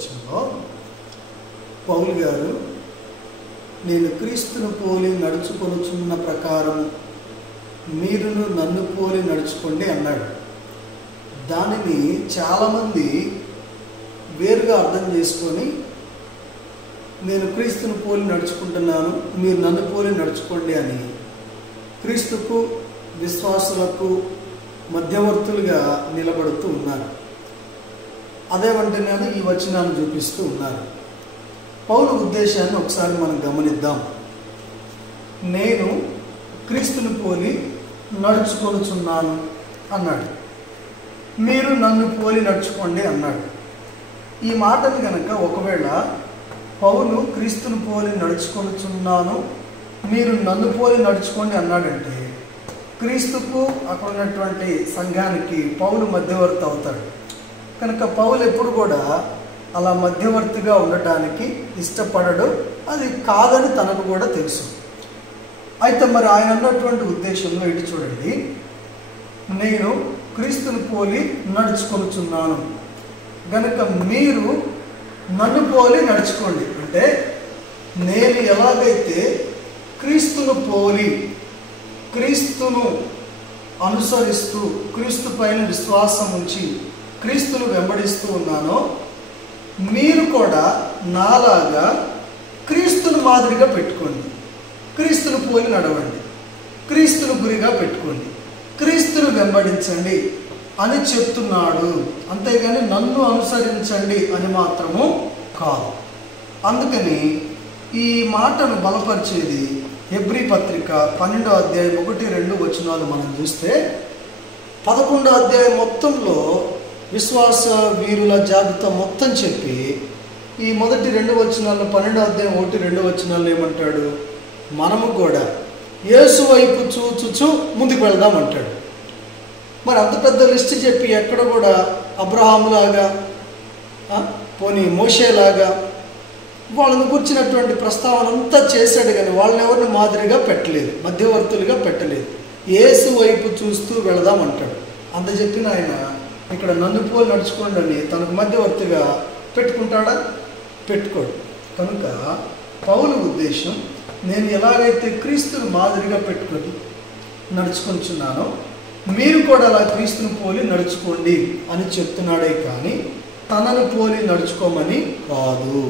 వచనంలో పౌలు గారు నేను క్రీస్తును పోలి నడుచుకొనుచున్న ప్రకారం మీరును నన్ను పోలి నడుచుకోండి అన్నాడు. దానిని చాలామంది వేరుగా అర్థం చేసుకొని నేను క్రీస్తును పోలి నడుచుకుంటున్నాను, మీరు నన్ను పోలి నడుచుకోండి అని క్రీస్తుకు విశ్వాసులకు మధ్యవర్తులుగా నిలబడుతూ ఉన్నారు. అదే వెంటనే ఈ వచనాన్ని చూపిస్తూ ఉన్నారు. పౌలు ఉద్దేశాన్ని ఒకసారి మనం గమనిద్దాం. నేను క్రీస్తును పోలి నడుచుకొనుచున్నాను అన్నాడు, మీరు నన్ను పోలి నడుచుకోండి అన్నాడు. ఈ మాటని కనుక ఒకవేళ పౌలు క్రీస్తును పోలి నడుచుకొనుచున్నాను, మీరు నన్ను పోలి నడుచుకోండి అన్నాడంటే క్రీస్తుకు అక్కడ ఉన్నటువంటి సంఘానికి పౌలు మధ్యవర్తి అవుతాడు. కనుక పౌలు ఎప్పుడు కూడా అలా మధ్యవర్తిగా ఉండటానికి ఇష్టపడడు, అది కాదని తనకు కూడా తెలుసు. అయితే మరి ఆయన అన్నటువంటి ఉద్దేశంలో ఇటు చూడండి, నేను క్రీస్తును పోలి నడుచుకొనుచున్నాను గనుక మీరు నన్ను పోలి నడుచుకోండి. అంటే నేను ఎలాగైతే క్రీస్తును పోలి క్రీస్తును అనుసరిస్తూ క్రీస్తు పైన విశ్వాసం ఉంచి క్రీస్తును వెంబడిస్తూ ఉన్నానో మీరు కూడా నాలాగా క్రీస్తును మాదిరిగా పెట్టుకోండి, క్రీస్తును పోలి నడవండి, క్రీస్తును గురిగా పెట్టుకోండి, క్రీస్తును వెంబడించండి అని చెప్తున్నాడు. అంతేగాని నన్ను అనుసరించండి అని మాత్రము కాదు. అందుకని ఈ మాటను బలపరిచేది హెబ్రీ పత్రిక 12వ అధ్యాయం 1-2 వచనాలు మనం చూస్తే 11వ అధ్యాయం మొత్తంలో విశ్వాస వీరుల జాబితా మొత్తం చెప్పి ఈ మొదటి 2 వచనాల్లో 12వ అధ్యాయం 1-2 వచనాల్లో ఏమంటాడు, మనము కూడా యేసు వైపు చూచుచు ముందుకు వెళ్దాం అంటాడు. మరి అంత పెద్ద లిస్ట్ చెప్పి ఎక్కడ కూడా అబ్రహాములాగా పోనీ మోషేలాగా వాళ్ళని కూర్చున్నటువంటి ప్రస్తావన అంతా చేశాడు, కానీ వాళ్ళని ఎవరిని మాదిరిగా పెట్టలేదు, మధ్యవర్తులుగా పెట్టలేదు. యేసు వైపు చూస్తూ వెళదాం అంటాడు. అంత చెప్పిన ఆయన ఇక్కడ నన్ను పోలి నడుచుకోండి అని తనకు మధ్యవర్తిగా పెట్టుకుంటాడా? పెట్టుకోడు. కనుక పౌలు ఉద్దేశం నేను ఎలాగైతే క్రీస్తును మాదిరిగా పెట్టుకొని నడుచుకుంటున్నానో మీరు కూడా అలా క్రీస్తును పోలి నడుచుకోండి అని చెప్తున్నాడే కానీ తనను పోలి నడుచుకోమని కాదు.